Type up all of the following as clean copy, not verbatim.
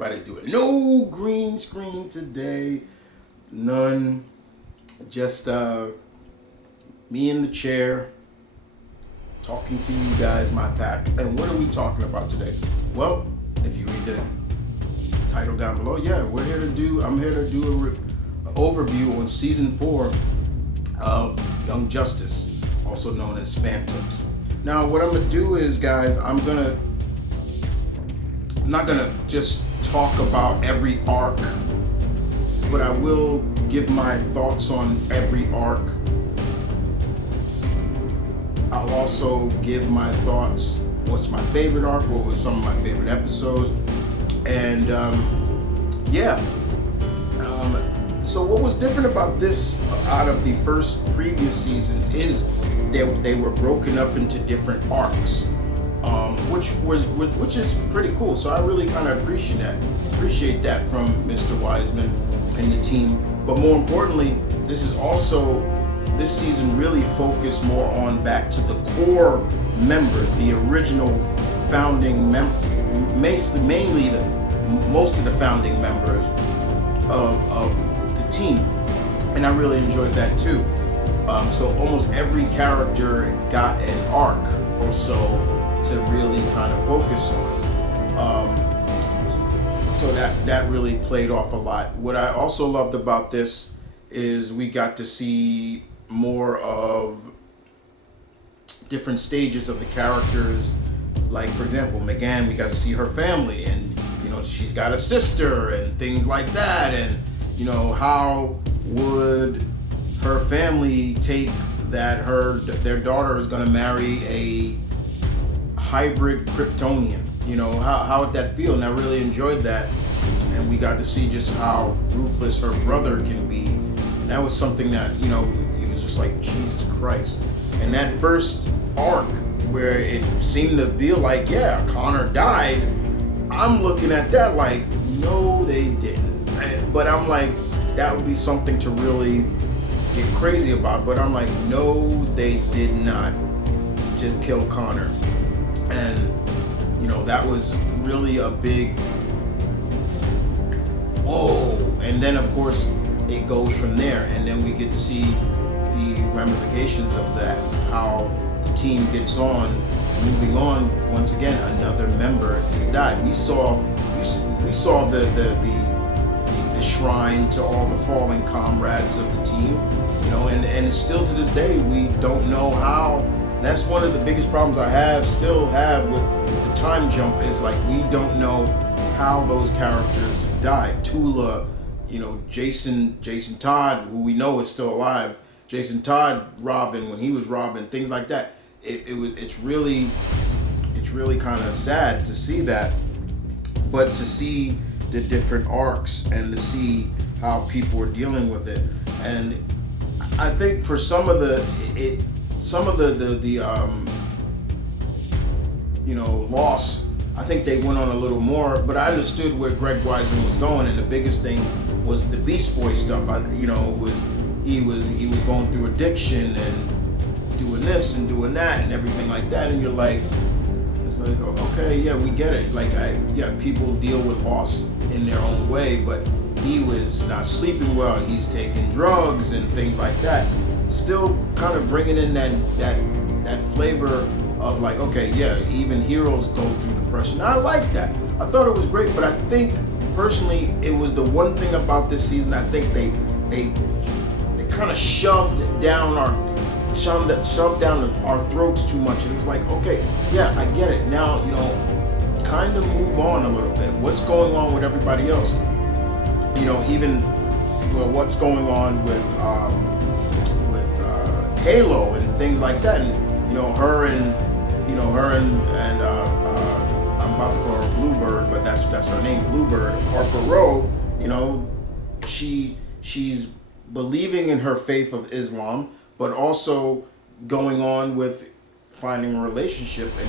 everybody doing? No green screen today. None. Just me in the chair talking to you guys, my pack. And what are we talking about today? Well, if you read the title down below, I'm here to do an overview on season 4 of Young Justice, also known as Phantoms. Now, what I'm gonna do is, guys, I'm not gonna just talk about every arc, but I will give my thoughts on every arc. I'll also give my thoughts, what's my favorite arc, what was some of my favorite episodes, and so what was different about this out of the first previous seasons is they were broken up into different arcs, which is pretty cool. So I really kind of appreciate that from Mr. Wiseman and the team. But more importantly, this season really focused more on back to the core members, the original founding mainly most of the founding members of the team, and I really enjoyed that too. So almost every character got an arc or so to really kind of focus on. So that really played off a lot. What I also loved about this is we got to see more of different stages of the characters. Like, for example, Megan, we got to see her family, and she's got a sister and things like that, and how would her family take that their daughter is going to marry a hybrid Kryptonian? How would that feel? And I really enjoyed that, and we got to see just how ruthless her brother can be. And that was something that it was just like, Jesus Christ. And that first arc where it seemed to feel like, Connor died, I'm looking at that like, no, they didn't. But I'm like, that would be something to really get crazy about. But I'm like, no, they did not just kill Connor. And that was really a big whoa. And then of course it goes from there, and then we get to see the ramifications of that, how the team gets on, moving on. Once again, another member has died. We saw the shrine to all the fallen comrades of the team, and still to this day we don't know how. That's one of the biggest problems I still have with the time jump, is like, we don't know how those characters died. Tula, Jason Todd, who we know is still alive, Jason Todd, Robin, when he was Robin, things like that. It's really kind of sad to see that, but to see the different arcs and to see how people are dealing with it. And I think for some of the loss, I think they went on a little more, but I understood where Greg Wiseman was going, and the biggest thing was the Beast Boy stuff. He was going through addiction and doing this and doing that and everything like that, and you're like, it's like, okay, yeah, we get it. Like, people deal with loss in their own way, but he was not sleeping well. He's taking drugs and things like that. Still kind of bringing in that flavor of like, okay, even heroes go through depression. I like that. I thought it was great, but I think personally it was the one thing about this season. I think they kind of shoved down our throats too much. And it was like, okay, I get it now. Kind of move on a little bit. What's going on with everybody else? What's going on with Halo and things like that, and her and I'm about to call her Bluebird, but that's her name, Bluebird, Harper Row. She's believing in her faith of Islam, but also going on with finding a relationship and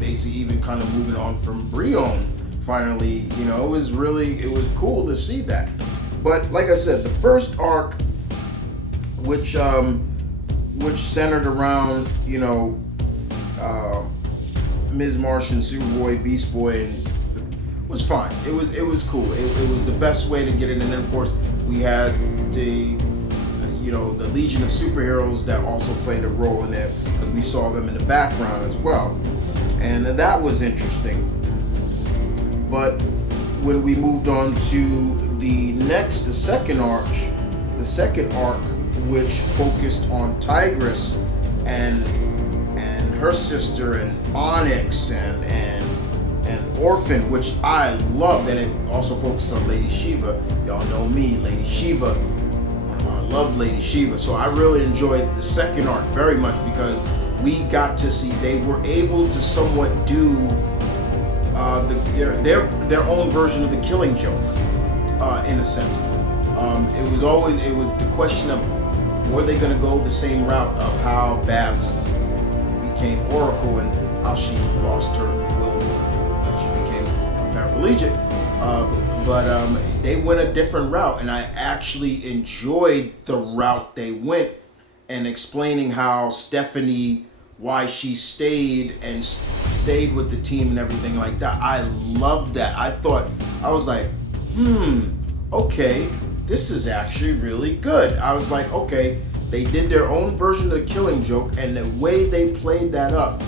basically even kind of moving on from Brion. Finally, it was cool to see that. But like I said, the first arc, which centered around Ms. Martian, Superboy, Beast Boy, and was fine. It was cool. It was the best way to get it. And then of course we had the the Legion of Superheroes that also played a role in there because we saw them in the background as well, and that was interesting. But when we moved on to the second arc, which focused on Tigress and her sister and Onyx and Orphan, which I loved, and it also focused on Lady Shiva. Y'all know me, Lady Shiva. I love Lady Shiva, so I really enjoyed the second arc very much because we got to see they were able to somewhat do their own version of the Killing Joke, in a sense. It was the question of were they going to go the same route of how Babs became Oracle and how she lost her will and she became paraplegic. But they went a different route, and I actually enjoyed the route they went and explaining how Stephanie, why she stayed with the team and everything like that. I loved that. I was like, okay, this is actually really good. I was like, okay, they did their own version of the Killing Joke, and the way they played that up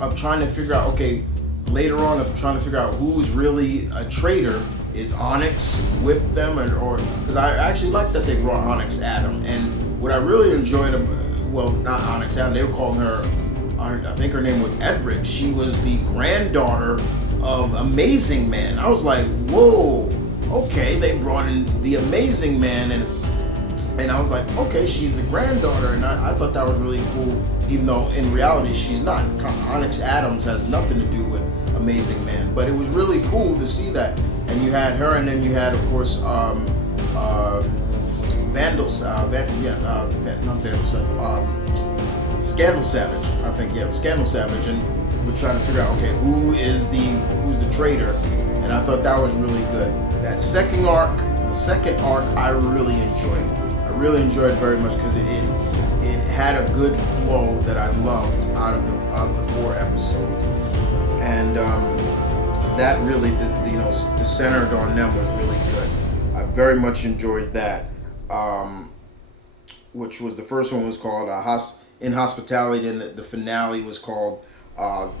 of trying to figure out, okay, later on of trying to figure out who's really a traitor. Is Onyx with them, or because I actually like that they brought Onyx Adam, and what I really enjoyed, well, not Onyx Adam, they were calling her, I think her name was Edric. She was the granddaughter of Amazing Man. I was like, whoa, okay, they brought in the Amazing Man, and I was like, okay, she's the granddaughter, and I thought that was really cool, even though in reality she's not. Onyx Adams has nothing to do with Amazing Man, but it was really cool to see that. And you had her, and then you had, of course, Scandal Savage. I think, yeah, Scandal Savage, and we're trying to figure out, okay, who's the traitor, and I thought that was really good. That second arc, I really enjoyed. I really enjoyed very much because it had a good flow that I loved out of the 4 episodes, and that really, the centered on them was really good. I very much enjoyed that, which was the first one was called In Hospitality, and the finale was called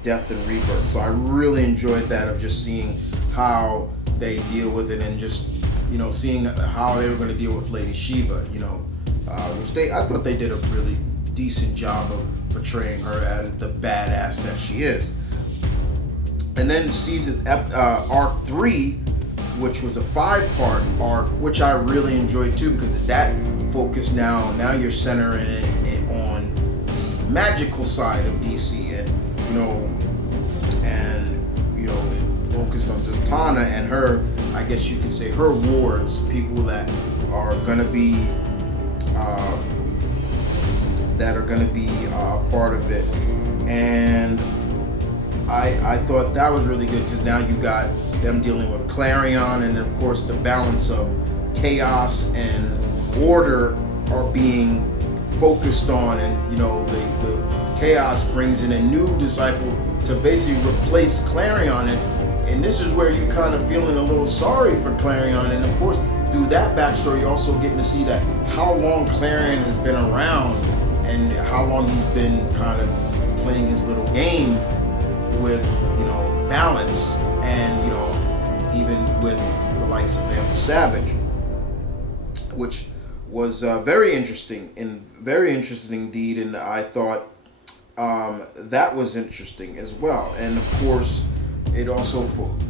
Death and Rebirth. So I really enjoyed that, of just seeing how they deal with it, and just seeing how they were going to deal with Lady Shiva. Which I thought they did a really decent job of portraying her as the badass that she is. And then season arc 3, which was a 5-part arc, which I really enjoyed too, because that focus now you're centering it on the magical side of DC, and it focused on Zatanna and her, I guess you could say, her wards, people that are gonna be part of it, and I thought that was really good because now you got them dealing with Clarion, and of course the balance of chaos and order are being focused on, and the chaos brings in a new disciple to basically replace Clarion, and this is where you're kind of feeling a little sorry for Clarion, and of course through that backstory you're also getting to see that how long Clarion has been around and how long he's been kind of playing his little game with balance, and even with the likes of Vandal Savage, which was very interesting indeed, and I thought that was interesting as well. And of course it also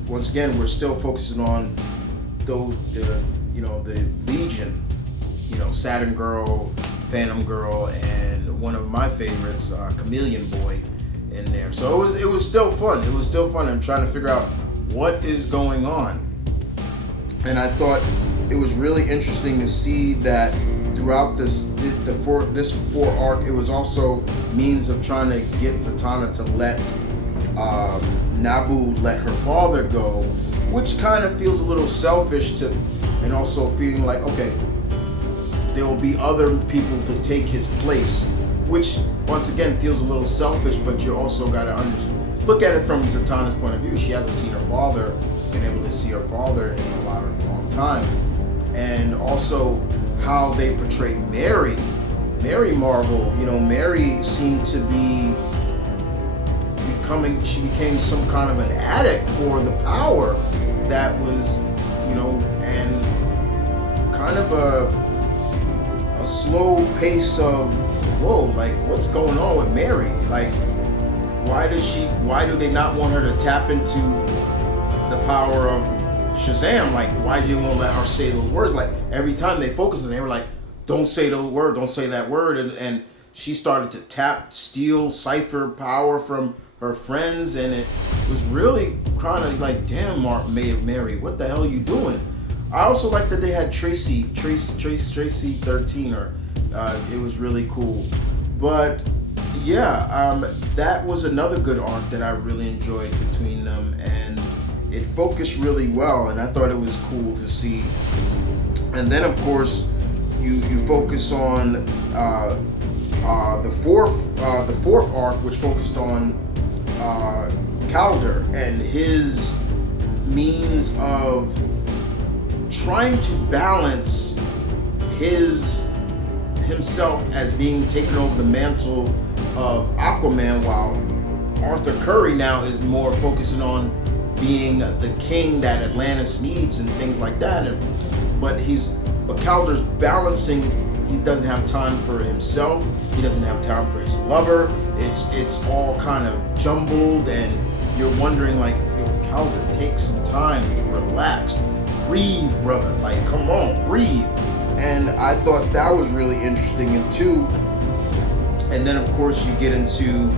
once again we're still focusing on the Legion, Saturn Girl, Phantom Girl, and one of my favorites, Chameleon Boy, in there. So it was still fun. It was still fun. I'm trying to figure out what is going on, and I thought it was really interesting to see that throughout this 4 arc, it was also means of trying to get Zatanna to let Nabu let her father go, which kind of feels a little selfish and also feeling like, okay, there will be other people to take his place, which once again feels a little selfish, but you also got to look at it from Zatanna's point of view. She hasn't seen her father been able to see her father in a long time. And also how they portrayed Mary Marvel. Mary seemed to be she became some kind of an addict for the power that was, and kind of a slow pace of, whoa, like what's going on with Mary? Like, why do they not want her to tap into the power of Shazam? Like, why do you want to let her say those words? Like, every time they focused on it, they were like, don't say the word, don't say that word. And she started to steal, cipher power from her friends, and it was really kind of like, damn, Mary, what the hell are you doing? I also like that they had Tracy 13, or it was really cool. But yeah, that was another good arc that I really enjoyed between them, and it focused really well, and I thought it was cool to see. And then of course you focus on the fourth arc, which focused on Calder and his means of trying to balance himself as being taken over the mantle of Aquaman, while Arthur Curry now is more focusing on being the king that Atlantis needs and things like that. But Calder's balancing. He doesn't have time for himself. He doesn't have time for his lover. It's all kind of jumbled, and you're wondering, like, yo, Calder, take some time to relax. Breathe, brother. Like, come on, breathe. And I thought that was really interesting, too. And then, of course, you get into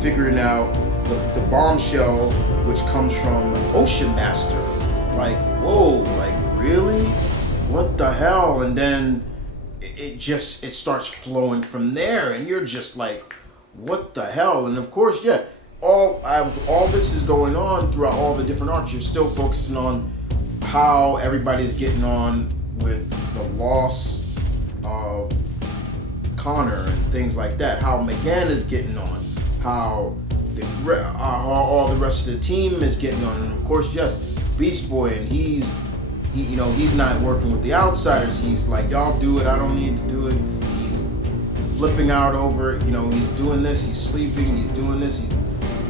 figuring out the bombshell, which comes from Ocean Master. Like, whoa, like, really? What the hell? And then it starts flowing from there, and you're just like, what the hell? And of course, yeah, all this is going on throughout all the different arcs. You're still focusing on how everybody's getting on with the loss of Connor and things like that. How McGann is getting on. How all the rest of the team is getting on. And of course, yes, Beast Boy, and he's not working with the outsiders. He's like, y'all do it, I don't need to do it. He's flipping out over it. He's doing this, he's sleeping, he's doing this.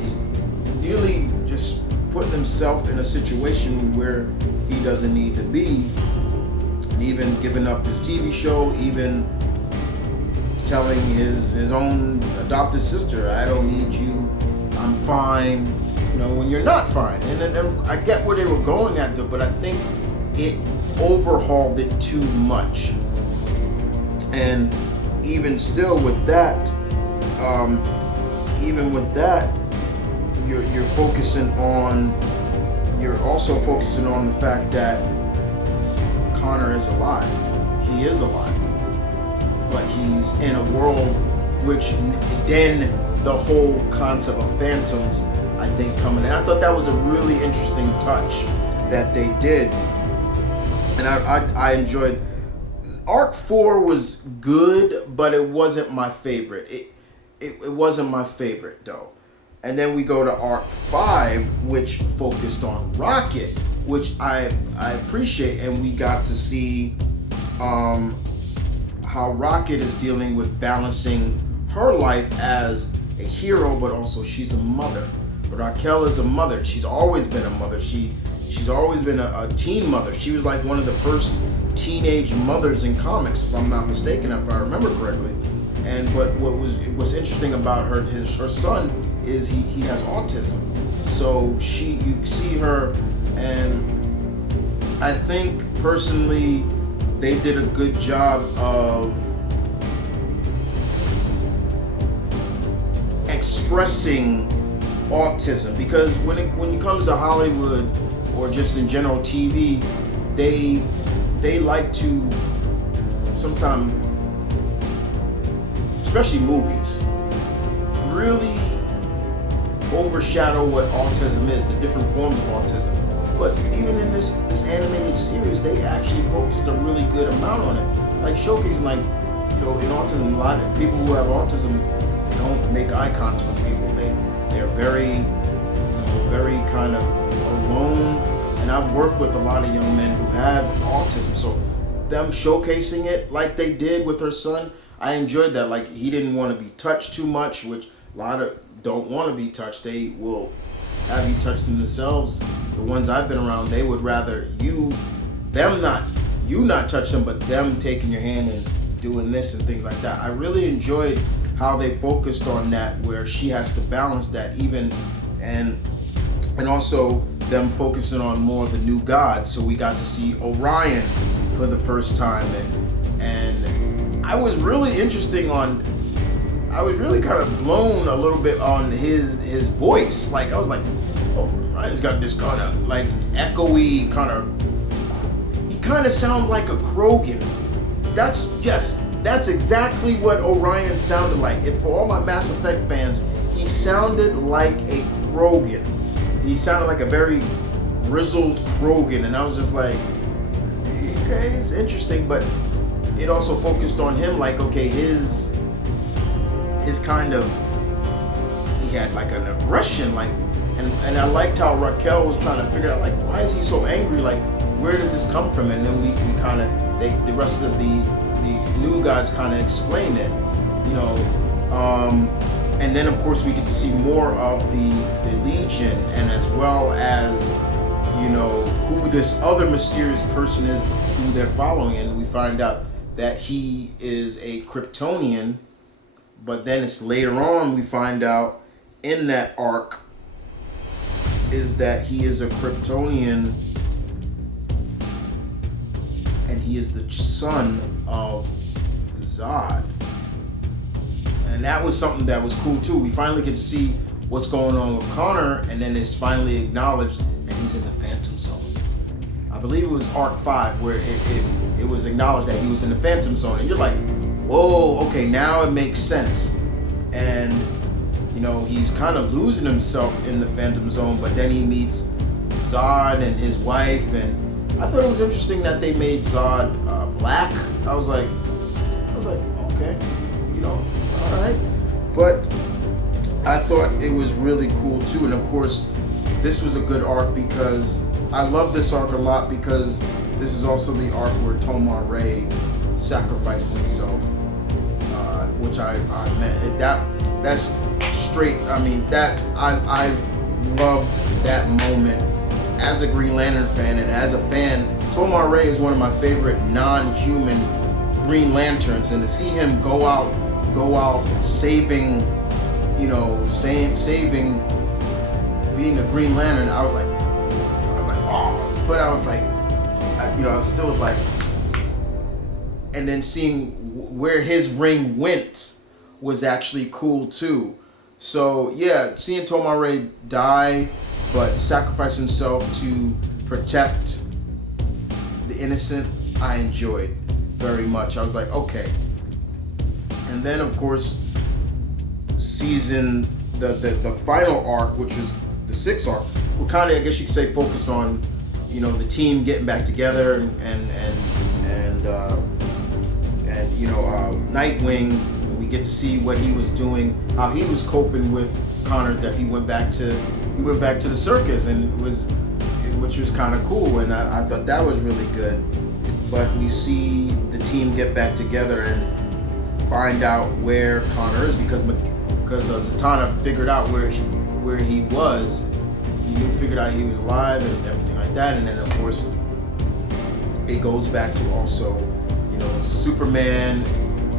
He's really just putting himself in a situation where he doesn't need to be. And even giving up his TV show, even telling his own adopted sister, I don't need you, I'm fine, when you're not fine. And I get where they were going at, but I think it overhauled it too much. And even still with that, you're also focusing on the fact that Connor is alive. He is alive, but he's in a world which then the whole concept of phantoms, I think, coming in. I thought that was a really interesting touch that they did. And I enjoyed. Arc 4 was good, but it wasn't my favorite. It wasn't my favorite, though. And then we go to Arc 5, which focused on Rocket, which I appreciate. And we got to see how Rocket is dealing with balancing her life as a hero, but also she's a mother. Raquel is a mother. She's always been a mother. She's always been a teen mother. She was like one of the first teenage mothers in comics, if I'm not mistaken, if I remember correctly. But what's interesting about her son is he has autism. So you see her, and I think personally they did a good job of expressing autism, because when it comes to Hollywood or just in general TV, they like to sometimes, especially movies, really overshadow what autism is, the different forms of autism. But even in this animated series, they actually focused a really good amount on it, like showcasing, like, in autism, a lot of people who have autism, they don't make eye contact with people. They're very, very kind of alone, and and I've worked with a lot of young men who have autism, so them showcasing it like they did with her son, I enjoyed that. Like, he didn't want to be touched too much, which a lot of don't want to be touched. They will have you touch them themselves. The ones I've been around, they would rather you not touch them, but them taking your hand and doing this and things like that. I really enjoyed how they focused on that, where she has to balance that even, and also them focusing on more of the new gods. So we got to see Orion for the first time, and I was really kind of blown a little bit on his voice. Like, I was like, oh, Orion's got this kind of like echoey kind of. He kind of sounds like a Krogan. That's exactly what Orion sounded like. If for all my Mass Effect fans, he sounded like a Krogan. He sounded like a very grizzled Krogan, and I was just like, okay, it's interesting, but it also focused on him, like, okay, his kind of, he had like an aggression, like, and I liked how Raquel was trying to figure out, like, why is he so angry, like, where does this come from? And then we kind of, the rest of the new gods kind of explained it, you know, and then of course we get to see more of the Legion, and as well as, you know, who this other mysterious person is who they're following, and we find out that he is a Kryptonian, but then it's later on we find out in that arc is that he is a Kryptonian, and he is the son of Zod. And that was something that was cool too. We finally get to see what's going on with Connor, and then it's finally acknowledged that he's in the Phantom Zone. I believe it was Arc 5 where it was acknowledged that he was in the Phantom Zone, and you're like, whoa, okay, now it makes sense. And, you know, he's kind of losing himself in the Phantom Zone, but then he meets Zod and his wife, and I thought it was interesting that they made Zod black. I was like, okay, you know, all right. But I thought it was really cool too, and of course, this was a good arc because I love this arc a lot, because this is also the arc where Tomar-Ray sacrificed himself, which I meant that's straight. I mean, that I loved that moment as a Green Lantern fan, and as a fan, Tomar-Ray is one of my favorite non-human Green Lanterns, and to see him go out saving, you know, saving, being a Green Lantern, I was like, oh, but I was like, you know, I still was like, and then seeing where his ring went was actually cool too. So yeah, seeing Tomar-Ray die, but sacrifice himself to protect the innocent, I enjoyed very much. I was like, okay. And then of course, the final arc, which was the 6th arc, will kind of, I guess you could say, focus on, you know, the team getting back together, and you know, Nightwing. We get to see what he was doing, how he was coping with Connor's death. He went back to the circus, which was kind of cool, and I thought that was really good. But we see the team get back together and find out where Connor is, because Zatanna figured out where he was. Figured out he was alive and everything like that, and then of course it goes back to also, you know, Superman,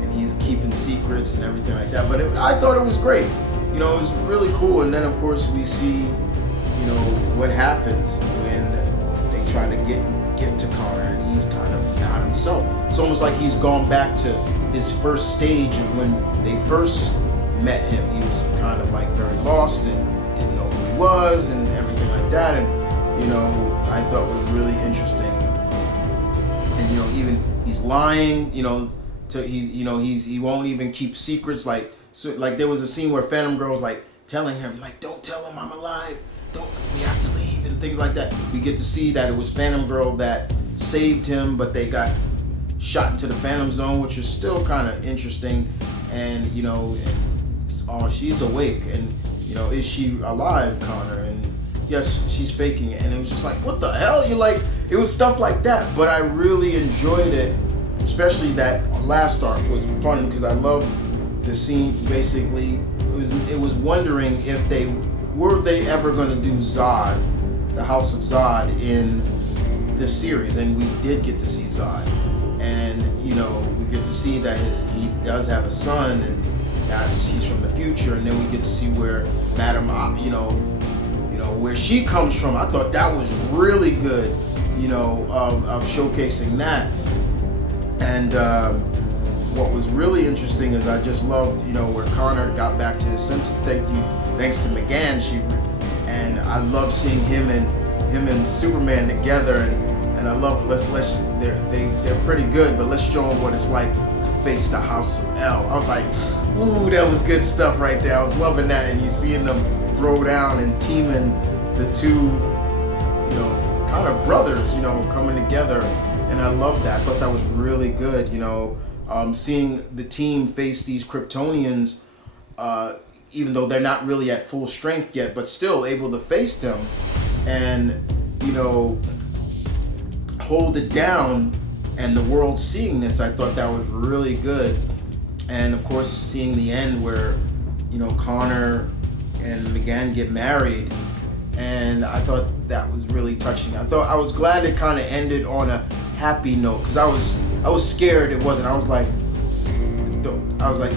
and he's keeping secrets and everything like that. But I thought it was great. You know, it was really cool. And then of course we see, you know, what happens when they try to get to Connor, and he's kind of not himself. It's almost like he's gone back to his first stage of when they first met him. He was kind of like very lost and didn't know who he was and everything like that. And, you know, I thought was really interesting. And, you know, even he's lying, you know, he won't even keep secrets. Like there was a scene where Phantom Girl was like telling him, like, don't tell him I'm alive. We have to leave and things like that. We get to see that it was Phantom Girl that saved him, but they got shot into the Phantom Zone, which is still kind of interesting. And, you know, she's awake, and, you know, is she alive, Connor? And, yes, she's faking it. And it was just like, what the hell? You like, it was stuff like that. But I really enjoyed it, especially that last arc was fun because I loved the scene. Basically, it was wondering if they ever going to do Zod, the House of Zod, in this series, and we did get to see Zod, and we get to see that he does have a son, and he's from the future, and then we get to see where Madame, where she comes from. I thought that was really good, of showcasing that, and what was really interesting is I just loved, where Connor got back to his senses. Thanks to McGann, and I love seeing him and Superman together, and I love they're pretty good, but let's show them what it's like to face the House of L. I was like, ooh, that was good stuff right there. I was loving that, and you seeing them throw down and teaming the two, kind of brothers, coming together, and I loved that. I thought that was really good, seeing the team face these Kryptonians, even though they're not really at full strength yet, but still able to face them and, hold it down, and the world seeing this. I thought that was really good. And of course, seeing the end where, Connor and McGann get married, and I thought that was really touching. I was glad it kind of ended on a happy note, because I was scared it wasn't. I was like,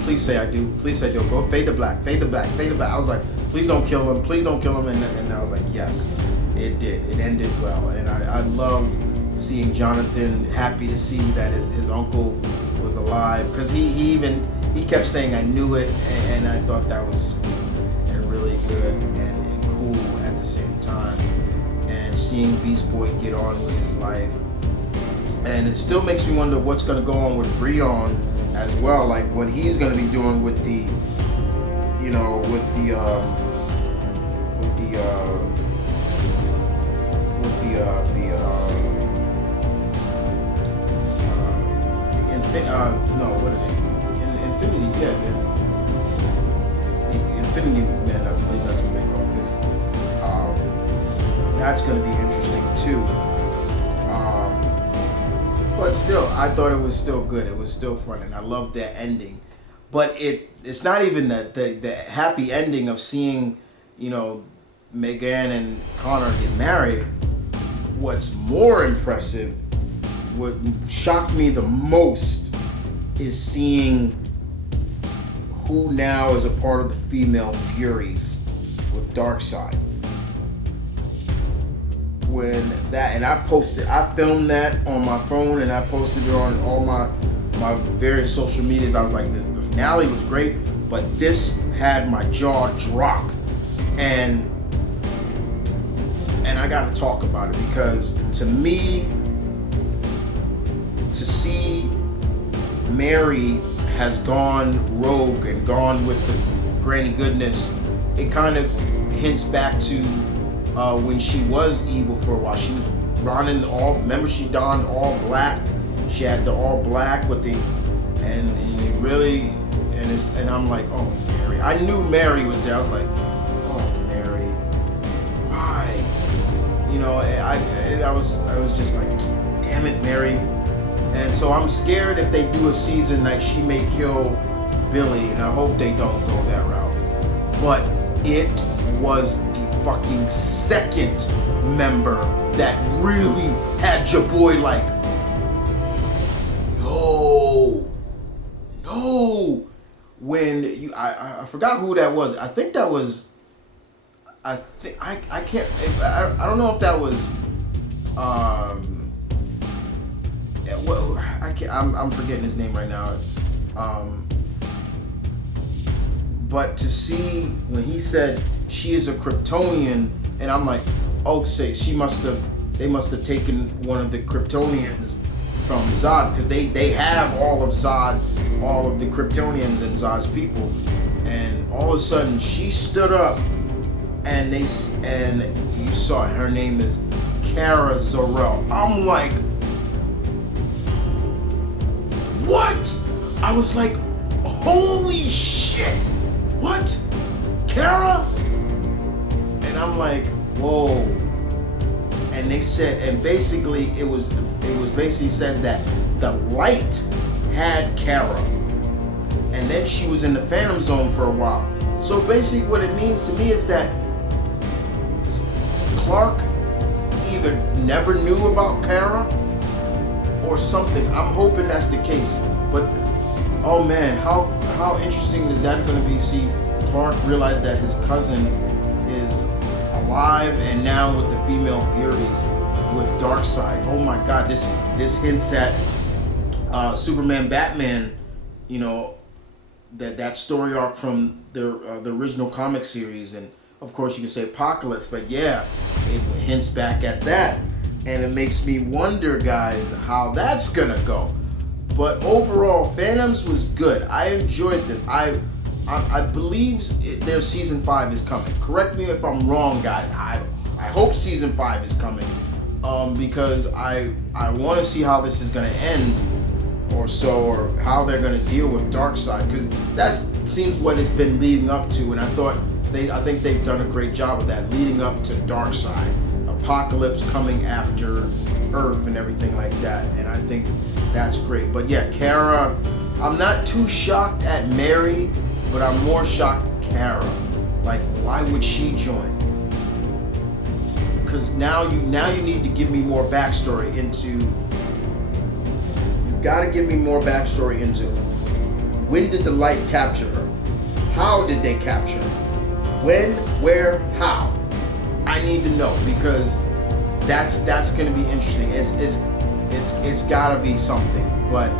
please say I do. Please say do. Go fade to black, fade to black, fade to black. I was like, please don't kill him. Please don't kill him. And I was like, yes, it did. It ended well. And I loved seeing Jonathan happy to see that his uncle was alive. Because he kept saying, I knew it. And I thought that was sweet and really good and cool at the same time. And seeing Beast Boy get on with his life. And it still makes me wonder what's going to go on with Breon as well, like what he's going to be doing with the, Infinity, yeah, the Infinity Men, I believe that's what they call it, because that's going to be interesting too. But still, I thought it was still good. It was still fun, and I loved that ending. But it's not even the happy ending of seeing, Megan and Connor get married. What's more impressive, what shocked me the most, is seeing who now is a part of the female Furies with Darkseid. When that, and I filmed that on my phone, and I posted it on all my various social medias. I was like, the finale was great, but this had my jaw drop, and I got to talk about it, because to me, to see Mary has gone rogue and gone with the granny goodness, it kind of hints back to when she was evil for a while. She was running remember she donned all black. She had the all black with the, and it really, and I'm like, oh, Mary. I knew Mary was there. I was like, oh, Mary, why? I was just like, damn it, Mary. And so I'm scared if they do a season that she may kill Billy, and I hope they don't go that route. But it was the fucking second member that really had your boy like, no. When I forgot who that was. I think that was, I don't know if that was, I'm forgetting his name right now. But to see when he said she is a Kryptonian, and I'm like, oh, say they must have taken one of the Kryptonians from Zod, because they have all of Zod, all of the Kryptonians and Zod's people, and all of a sudden she stood up, and you saw her name is Kara Zor-El. I'm like, what? I was like, holy shit, what? Kara? And I'm like, whoa. And they said, and basically it was basically said that the light had Kara, and then she was in the Phantom Zone for a while. So basically what it means to me is that Clark either never knew about Kara or something. I'm hoping that's the case. But oh man, how interesting is that going to be? See Clark realize that his cousin is alive, and now with the female Furies, with Darkseid. Oh my God, this hints at Superman, Batman. You know, that story arc from the original comic series, and of course you can say Apocalypse, but yeah, it hints back at that, and it makes me wonder, guys, how that's gonna go. But overall, Phantoms was good. I enjoyed this. I believe their season 5 is coming. Correct me if I'm wrong, guys. I hope season 5 is coming, because I want to see how this is gonna end, or how they're gonna deal with Darkseid, because that seems what it's been leading up to, and I think they've done a great job of that, leading up to Darkseid, Apocalypse coming after Earth and everything like that, and I think that's great. But yeah, Kara, I'm not too shocked at Mary, but I'm more shocked at Kara. Like, why would she join? Because now you need to give me more backstory into. Got to give me more backstory into when did the light capture her? How did they capture her? When, where, how? I need to know, because that's going to be interesting. It's got to be something. But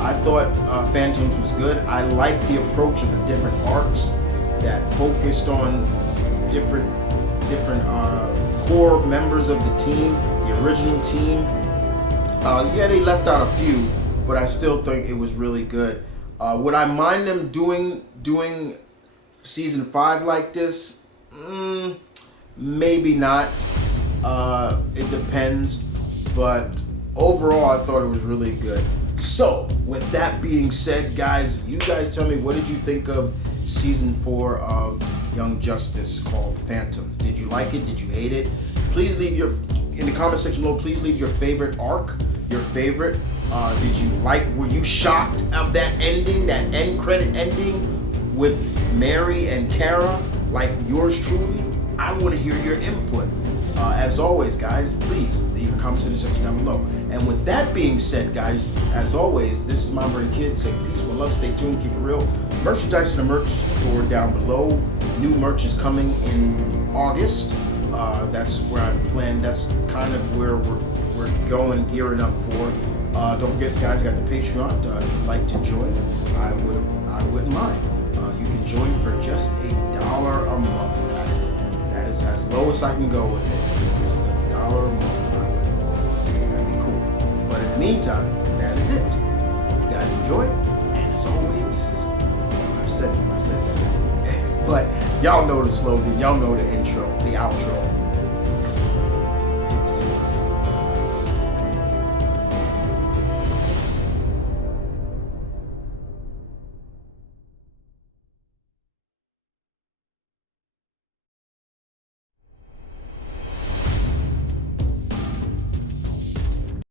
I thought Phantoms was good. I liked the approach of the different arcs that focused on different core members of the team, the original team. Yeah, they left out a few, but I still think it was really good. Would I mind them doing season 5 like this? Maybe not. It depends. But overall, I thought it was really good. So, with that being said, guys, you guys tell me, what did you think of season 4 of Young Justice called Phantoms? Did you like it? Did you hate it? Please leave in the comment section below, please leave your favorite arc, your favorite. Did you were you shocked of that ending, that end credit ending with Mary and Kara, like yours truly? I want to hear your input. As always, guys, please leave a comment in the section down below. And with that being said, guys, as always, this is M.V.K. Say peace, one love, stay tuned, keep it real. Merchandise in the merch store down below. New merch is coming in August. That's where I plan. That's kind of where we're going, gearing up for. Don't forget, guys, I got the Patreon. If you'd like to join, I wouldn't mind. You can join for just $1 a month. That is as low as I can go with it. Just $1 a month. That'd be cool. But in the meantime, that is it. Hope you guys enjoy. And as always, I said that. But y'all know the slogan. Y'all know the intro, the outro. Deuces.